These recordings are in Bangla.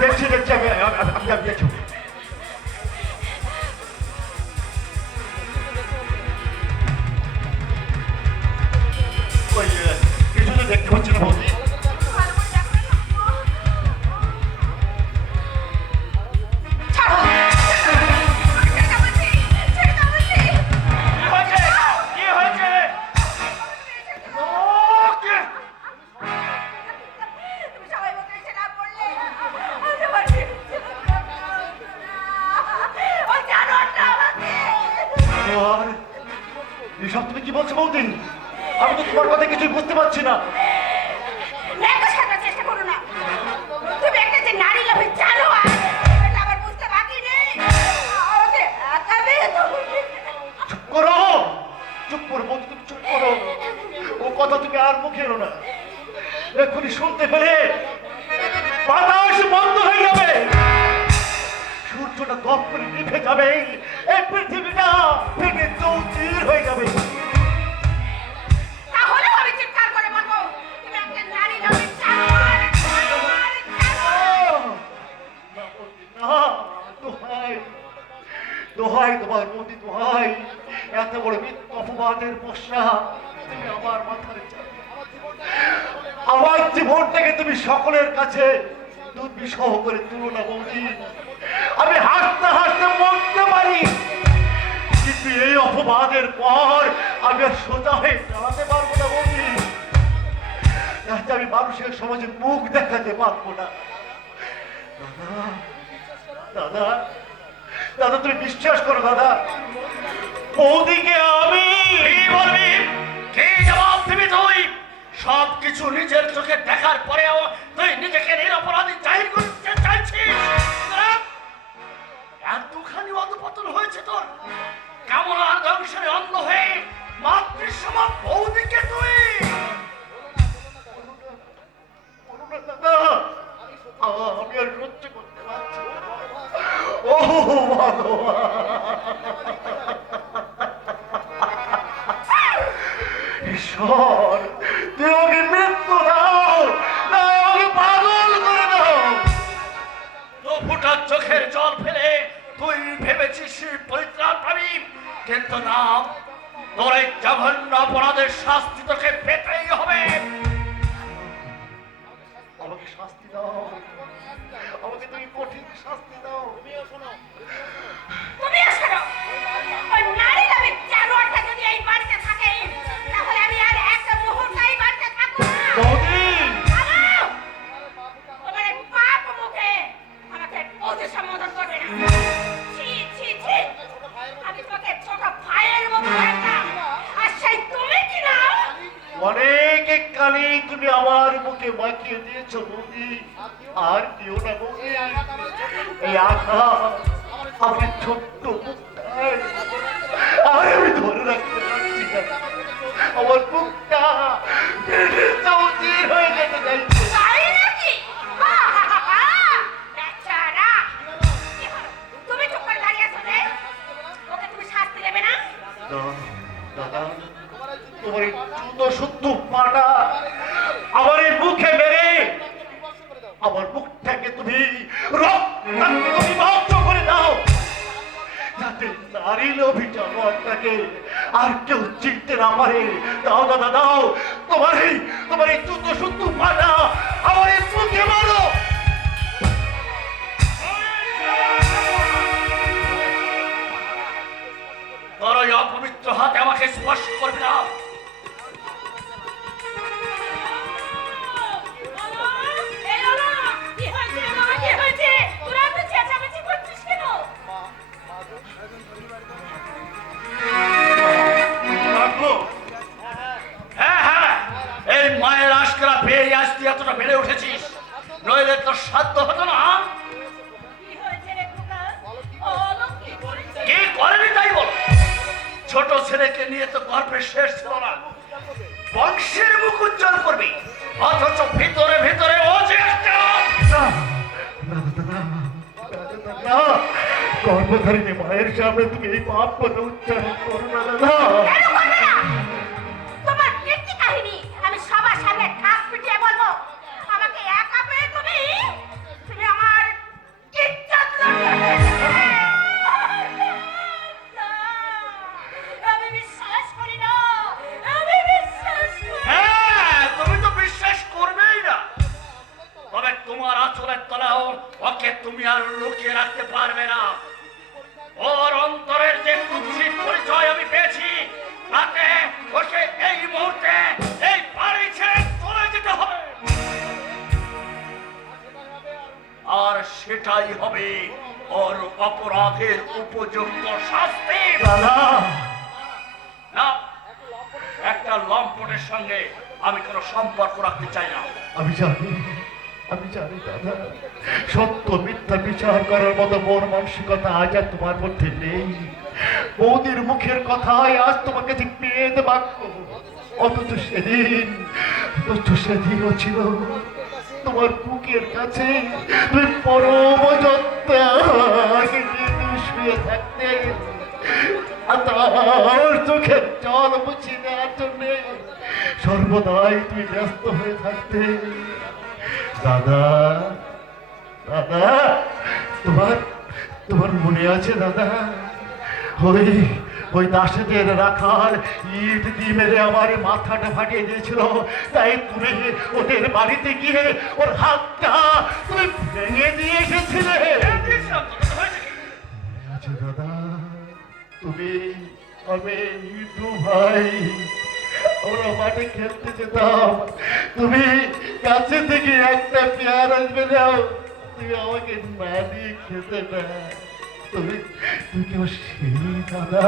দেখছি দেখছি আমি দেখছি ওই কিছু তো দেখতে পাচ্ছি না বৌদি। এসব তুমি কি বলছো বৌদি? আমি তো তোমার কথা কিছুই বুঝতে পারছি না। চেষ্টা করো না, তুমি একটা যে নারী লোভী জানোয়ার, এটা আবার বুঝতে বাকি নেই। চুপ করো, চুপ করো বৌদি, তুমি চুপ করো। ও কথা তুমি আর মুখে এলো না। এক্ষুনি শুনতে পেলে বাতাস বন্ধ হয়ে যাবে, সূর্যটা দপ করে নিভে যাবে, এই পৃথিবীটা ভেঙে চৌচির হয়ে যাবে। তাহলে আমি চিৎকার করে বলবো তুমি একটা নারী লোভী জানোয়ার। দোহাই দোহাই তোমার বৌদি, দোহাই, এত বড় মিথ্যা অপবাদের বর্ষা তুমি আমার মাথায় চাপবে। আমার জীবনটাকে তুমি সকলের কাছে দুর্বিষহ করে তুলো না বৌদি। আমি হাসতে হাসতে মরতে পারি, কিন্তু এই অপবাদের পর আমি আর সোজা হয়ে দাঁড়াতে পারবো না বৌদি। যাতে আমি মানুষের সমাজে মুখ দেখাতে পারবো না। দাদা দাদা তুমি বিশ্বাস করো দাদা, বৌদিকে আমি বলবি কি জবাব দিবি তুই? সবকিছু নিজের চোখে দেখার পরেও তুই নিজেকে নিরপরাধী জাহির করতে চাইছিস? এতখানি অধপতন হয়েছে তোর, কামনার দংশনে অন্ধ হয়ে মাতৃসম বৌদিকে তুই দাদা আমি আর সহ্য করতে পারছি না। ও ঈশ্বর, তুই ওকে মৃত্যু দাও, না ওকে পাগল করে দাও। তো ফুটা চোখের জল ফেলে তুই ভেবেছিস পরিত্রাণ পাবি, কিন্তু না, তোর এই জঘন্য অপরাধের শাস্তি তোকে পেতেই হবে। আমাকে শাস্তি দাও, আমাকে তুমি কঠিন শাস্তি দাও। তুমিও শোনো, ওই নারী লোভী জানোয়ারটা যদি এই বাড়িতে থাকে তাহলে আমি আর একটা মুহূর্ত এই বাড়িতে থাকবো না। বৌদি তোমার এই পাপ মুখে আমাকে বৌদি সম্বোধন করবে না। ছি ছি ছি, আমি তোমাকে ছোট ভাইয়ের মতো দেখতাম, আর সেই তুমি কি না? অনেক কানে তুমি আমার মুখে মাখিয়ে দিয়েছো বৌদি, আর দিও না বৌদি। এই আঘাত আমার ছোট্ট মুখটায় আর আমি ধরে রাখতে পারছি না, আমার মুখটা চৌচির হয়ে যেতে চাইছে। তাই নাকি? বেচারা, কি হলো? তুমি চুপ করে দাঁড়িয়ে আছো যে? ওকে তুমি শাস্তি দেবে না? দাদা তোমার এই চুতো শুদ্ধ পাটা আমার এই মুখে মেরে আমার মুখটাকে তুমি রক্তাক্ত করে দাও, যাতে নারী লোভী জানোয়ারটাকে আর কেউ চিনতে না পারে। দাও দাদা দাও, তোমার এই চুতো শুদ্ধ পাটা আমার এই মুখে মারো। তোর ওই অপবিত্র হাতে আমাকে স্পর্শ করবি না। হ্যাঁ হ্যাঁ, এই মায়ের আশকারা পেয়ে আজ তুই এতটা বেড়ে উঠেছিস, নইলে তোর সাধ্য হতো না। কি করেনি তাই বল? ছোট ছেলেকে নিয়ে তো গর্বের শেষ ছিল না, বংশের মুখ উজ্জ্বল করবি, অথচ ভিতরে ভিতরে ও যে একটা কর্মধারিণী মায়ের সামনে তুমি এই পাপ কথা উচ্চারণ করো না দাদা। তোমার কীর্তি কাহিনী আমি সবার সামনে কাজ পিটিয়ে বলবো। আমাকে একা পেয়ে তুমি আমার তুমি আর লুকিয়ে রাখতে পারবে না। ওর অন্তরের যে কুৎসিত পরিচয় আমি পেয়েছি, তাতে ওকে এই মুহূর্তে এই বাড়ি ছেড়ে চলে যেতে হবে, আর সেটাই হবে ওর অপরাধের উপযুক্ত শাস্তি। দাদা, না, একটা লম্পটের সঙ্গে আমি কোনো সম্পর্ক রাখতে চাই না। আমি জানি দাদা, সত্য মিথ্যা বিচার করার মতো মন মানসিকতা আজ আর তোমার মধ্যে নেই। বৌদির মুখের কথায় আজ তোমার কাছে পেয়ে বাক্য, অথচ সেদিনও ছিল তোমার বুকের কাছে তুমি পরম যত্নে শুয়ে থাকতে, আর তার চোখের জল মুছে দেওয়ার জন্যে সর্বদাই তুমি ব্যস্ত হয়ে থাকতে। দাদা, তোমার মনে আছে দাদা, ওই দাসেদের রাখাল ইট দিয়ে মেরে আমার মাথাটা ফাটিয়ে দিয়েছিল, তাই তুমি ওদের বাড়িতে গিয়ে ওর হাতটা তুমি ভেঙে দিয়ে এসেছিলে। আছে দাদা, তুমি আমি দু ভাই ওরা মাঠে খেলতে যেতাম, তুমি কাছে থেকে একটা পেয়ার আসবে নাও, তুমি আমাকে না দিয়ে খেতে না। তুমি কেউ সেই দাদা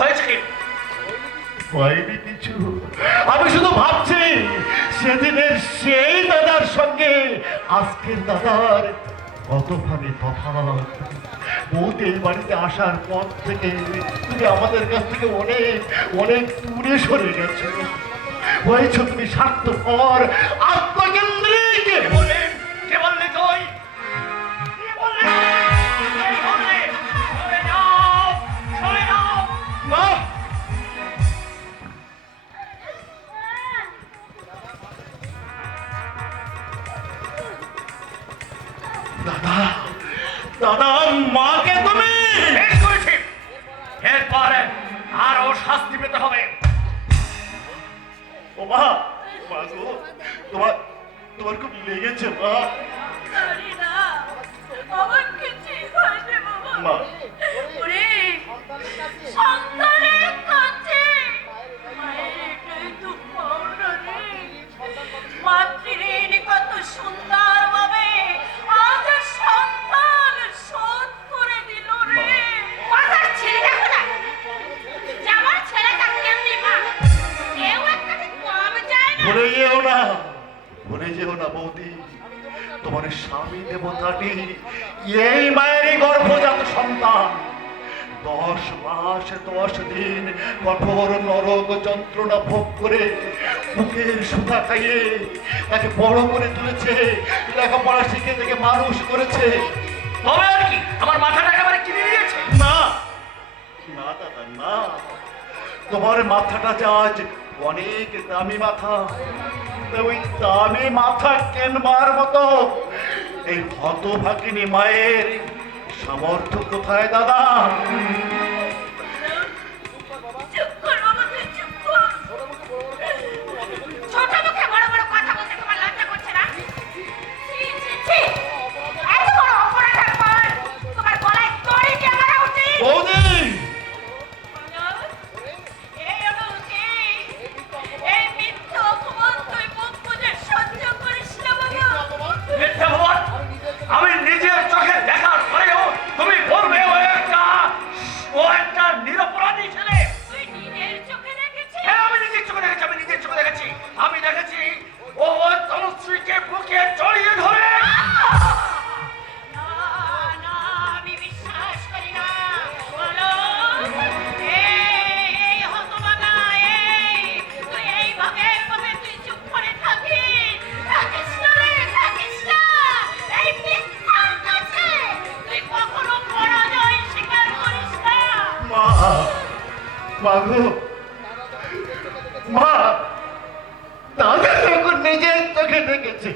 হয়েছে কি? হয়নি কিছু, আমি শুধু ভাবছি সেদিনের সেই দাদার সঙ্গে আজকের দাদার কতখানি তফাৎ। বৌদি এই বাড়িতে আসার পর থেকে তুমি আমাদের কাছ থেকে অনেক দূরে সরে গেছো, হয়েছ তুমি স্বার্থপর, আত্মকেন্দ্রিক। কে বললি তুই? কে বললি? সরে যাও, সরে যাও। দাদা, মাকে তুমি বেশ করেছি, এরপরে আরো শাস্তি পেতে হবে। ও মা গো, তোমার খুব লেগেছে মা? জানি না, আমার কিছুই হয়নি বাবা। মা, ওরে, সন্তানের কাছে মায়ের এটাই তো পাওনা রে। মাতৃঋণ কত সুন্দরভাবে আজ সন্তান শোধ করে দিল রে। কথার ছেলে দেখো না, যে আমার ছেলেটা কেমনি মা, কেউ একটা যে কম যায় না। ভুলে যেও না বৌদি, তোমার স্বামী দেবতাটি এই মায়েরই গর্ভজাত সন্তান। 10 মাস 10 দিন কঠোর নরক যন্ত্রণা ভোগ করে বুকের সুতা খাইয়ে তাকে বড় করে তুলেছে, লেখাপড়া শিখে থেকে মানুষ করেছে। তবে আর কি, আমার মাথাটা একেবারে কিনে নিয়েছে। না দাদা না, তোমার মাথাটা যে আজ অনেক দামি মাথা, ওই দামি মাথা কেনবার মতো এই হতভাগিনী মায়ের সামর্থ্য কোথায় দাদা? চুপ কর বাবা, তুই চুপ কর। ছোট মুখে বড় বড় কথা বলতে তোমার লজ্জা করছে না? ছি, ছি, ছি। এত বড় অপরাধের পর তোমার গলায় দড়ি দিয়ে মারা উচিত। বৌদি, এই হলো উচিত। এই মিথ্যা অপমান তুই মুখ বুজে সহ্য করিস না বাবা। মিথ্যা ভবন, আমি নিজের চোখে দেখার পরেও তুমি বলবে ও একটা নিরপরাধী ছেলে। তুই নিজের চোখে দেখেছিস? হ্যাঁ, আমি নিজের চোখে দেখেছি, আমি দেখেছি ও তনুশ্রীকে বুকে জড়িয়ে ধরে। না, না, আমি বিশ্বাস করি না। বলো, এই হতভাগা, তুই এইভাবে তুই চুপ করে থাকিস না রে, থাকিস না। এই মিথ্যার কাছে তুই কখনো পরাজয় স্বীকার করিস না। মা, দাদা যখন নিজের চোখে দেখেছে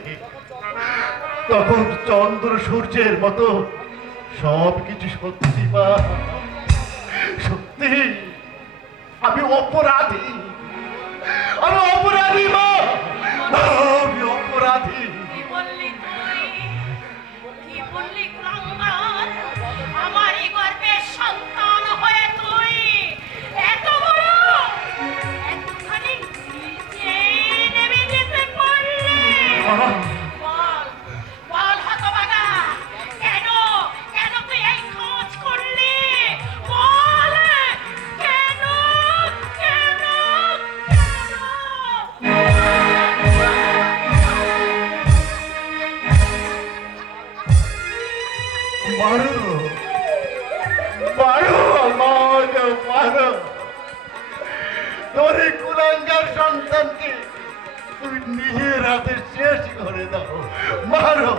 তখন চন্দ্র সূর্যের মতো সবকিছু সত্যি মা, সত্যি আমি অপরাধী মা, আমি অপরাধী। বল বল হতভাগা, কেন কেন তুই এই কাজ করলি? বল কেন কেন মারো মারো আমাকে মারো, তোর এই কুলাঙ্গার সন্তানকে তুমি নিজের হাতে শেষ করে দাও, মারো।